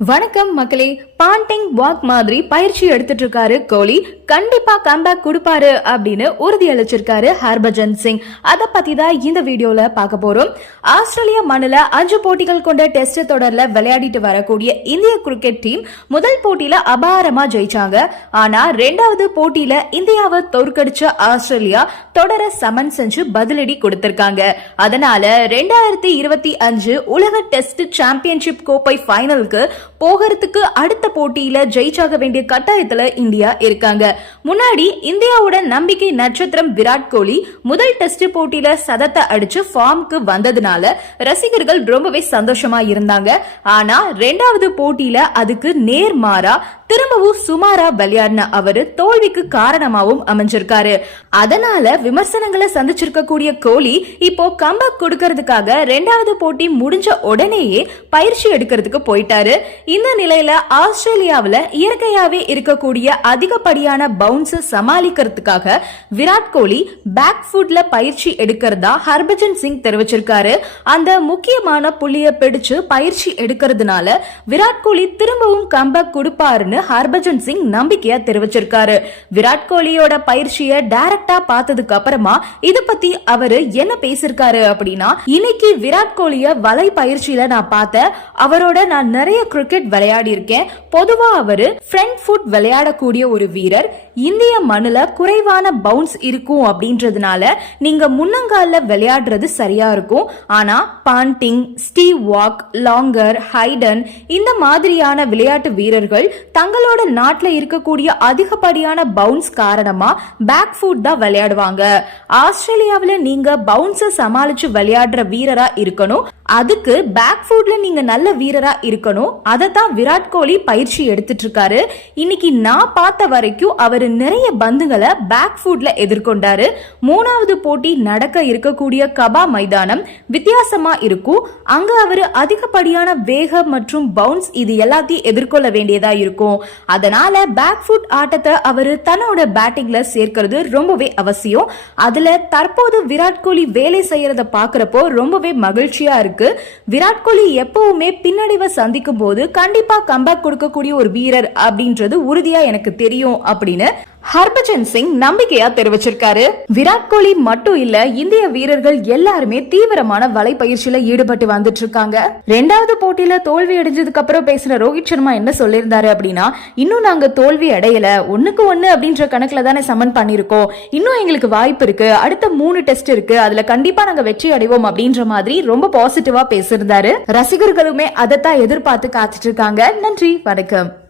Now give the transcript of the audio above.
வணக்கம் மக்களே bonding walk மாதிரி பயிற்சி எடுத்துட்டு இருக்காரு கோலி. கண்டிப்பா கம்பேக் கொடுப்பாரு அப்படின்னு உறுதி அளிச்சிருக்காரு ஹர்பஜன் சிங். அதை பத்தி தான் இந்த வீடியோல பார்க்க போறோம். ஆஸ்திரேலியா மண்ணில் அஞ்சு போட்டிகள் கொண்ட டெஸ்ட் தொடர்ல விளையாடிட்டு வரக்கூடிய இந்திய கிரிக்கெட் டீம் முதல் போட்டியில அபாரமா ஜெயிச்சாங்க. ஆனா ரெண்டாவது போட்டியில இந்தியாவை தோற்கடிச்ச ஆஸ்திரேலியா தொடர சமன் செஞ்சு பதிலடி கொடுத்திருக்காங்க. அதனால ரெண்டாயிரத்தி இருபத்தி அஞ்சு உலக டெஸ்ட் சாம்பியன்ஷிப் கோப்பை ஃபைனலுக்கு போகிறதுக்கு அடுத்த போட்டியில ஜெயிச்சாக வேண்டிய கட்டாயத்துல இந்தியா இருக்காங்க. முன்னாடி இந்தியாவோட நம்பிக்கை நட்சத்திரம் விராட் கோலி முதல் டெஸ்ட் போட்டியில சதத்தை அடிச்சு ஃபார்முக்கு வந்ததுனால ரசிகர்கள் ரொம்பவே சந்தோஷமா இருந்தாங்க. ஆனா ரெண்டாவது போட்டியில அதுக்கு நேர்மாறா திரும்பவும் சுமாரா விளையாடின அவரு தோல்விக்கு காரணமாவும் அமைஞ்சிருக்காரு. அதனால விமர்சனங்களை சந்திச்சிருக்கக்கூடிய கோலி இப்போ கம்பக் கொடுக்கறதுக்காக ரெண்டாவது போட்டி முடிஞ்ச உடனேயே பயிற்சி எடுக்கிறதுக்கு போயிட்டாரு. இந்த நிலையில ஆஸ்திரேலியாவில் இயற்கையாவே இருக்கக்கூடிய அதிகப்படியான பவுன்ஸ் சமாளிக்கிறதுக்காக விராட் கோலி பேக் ஃபுட்ல பயிற்சி எடுக்கிறதா ஹர்பஜன் சிங் தெரிவிச்சிருக்காரு. அந்த முக்கியமான புள்ளிய பிடிச்சு பயிற்சி எடுக்கிறதுனால விராட் கோலி திரும்பவும் கம்பக் கொடுப்பாருன்னு ஹர்பஜன் சிங் நம்பிக்கையா தெரிவிச்சிருக்காரு. விராட் கோலியோட பயிற்சியை டைரக்டா பார்த்ததுக்கு அப்புறமா இத பத்தி அவரு என்ன பேசிருக்காரு அப்படின்னா இன்னைக்கு விராட் கோலிய வலை பயிற்சியில நான் பார்த்தேன். அவரோட நான் நிறைய கிரிக்கெட் விளையாடி இருக்கேன் பொதுவா அவரு ஃப்ரண்ட் ஃபுட் விளையாடக்கூடிய ஒரு வீரர். இந்திய மண்ணுல குறைவான பவுன்ஸ் இருக்கும் அப்படின்றதுனால நீங்க முன்னங்கால விளையாடுறது சரியா இருக்கும். ஆனா Ponting Steve Waugh Langer Hayden இந்த மாதிரியான விளையாட்டு வீரர்கள் தங்களோட நாட்டில் இருக்கக்கூடிய அதிகப்படியான பவுன்ஸ் காரணமா பேக் ஃபுட் தான் விளையாடுவாங்க. ஆஸ்திரேலியாவில் நீங்க பவுன்ஸை சமாளிச்சு விளையாடுற வீரரா இருக்கணும். அதுக்கு பேக் ஃபுட்ல நீங்க நல்ல வீரரா இருக்கணும். அதை தான் விராட் கோலி பயிற்சி எடுத்துட்டு இருக்காரு இன்னைக்கு நான் பார்த்த வரைக்கும் அவர் நிறைய பந்துகளை பேக் ஃபுட்ல எதிர்கொண்டாரு. மூணாவது போட்டி நடக்க இருக்கக்கூடிய கபா மைதானம் வித்தியாசமா இருக்கும். அங்க அவர் அதிகப்படியான வேகம் மற்றும் பவுன்ஸ் இது எல்லாத்தையும் எதிர்கொள்ள வேண்டியதா இருக்கும் அதனால பேக் ஃபுட் ஆட்டத்தை அவர் தன்னோட பேட்டிங்ல சேர்க்கிறது ரொம்பவே அவசியம். அதுல தற்போது விராட் கோலி வேலை செய்யறத பாக்குறப்போ ரொம்பவே மகிழ்ச்சியா இருக்கு. விராட் கோலி எப்பவுமே பின்னடைவை சந்திக்கும் போது கண்டிப்பா கம்பேக் கொடுக்கக்கூடிய ஒரு வீரர் அப்படின்றது உறுதியா எனக்கு தெரியும் அப்படின்னு ஹர்பஜன் சிங் நம்பிக்கையா தெரிவிச்சிருக்காரு. விராட் கோலி மட்டும் இல்ல இந்திய வீரர்கள் எல்லாருமே தீவிரமான வலை பயிற்சியில ஈடுபட்டு வந்துட்டு இருக்காங்க ரெண்டாவது போட்டியில தோல்வி அடைஞ்சதுக்கு அப்புறம் பேசின ரோஹித் சர்மா என்ன சொல்லியிருந்தாரு அப்படின்னா இன்னும் நாங்க தோல்வி அடையல. ஒண்ணுக்கு ஒண்ணு அப்படின்ற கணக்குல தானே சமன் பண்ணிருக்கோம் இன்னும் எங்களுக்கு வாய்ப்பு இருக்கு. அடுத்த மூணு டெஸ்ட் இருக்கு. அதுல கண்டிப்பா நாங்க வெற்றி அடைவோம் அப்படின்ற மாதிரி ரொம்ப பாசிட்டிவா பேசியிருந்தாரு. ரசிகர்களுமே அதைத்தான் எதிர்பார்த்து காத்துட்டு இருக்காங்க நன்றி. வணக்கம்.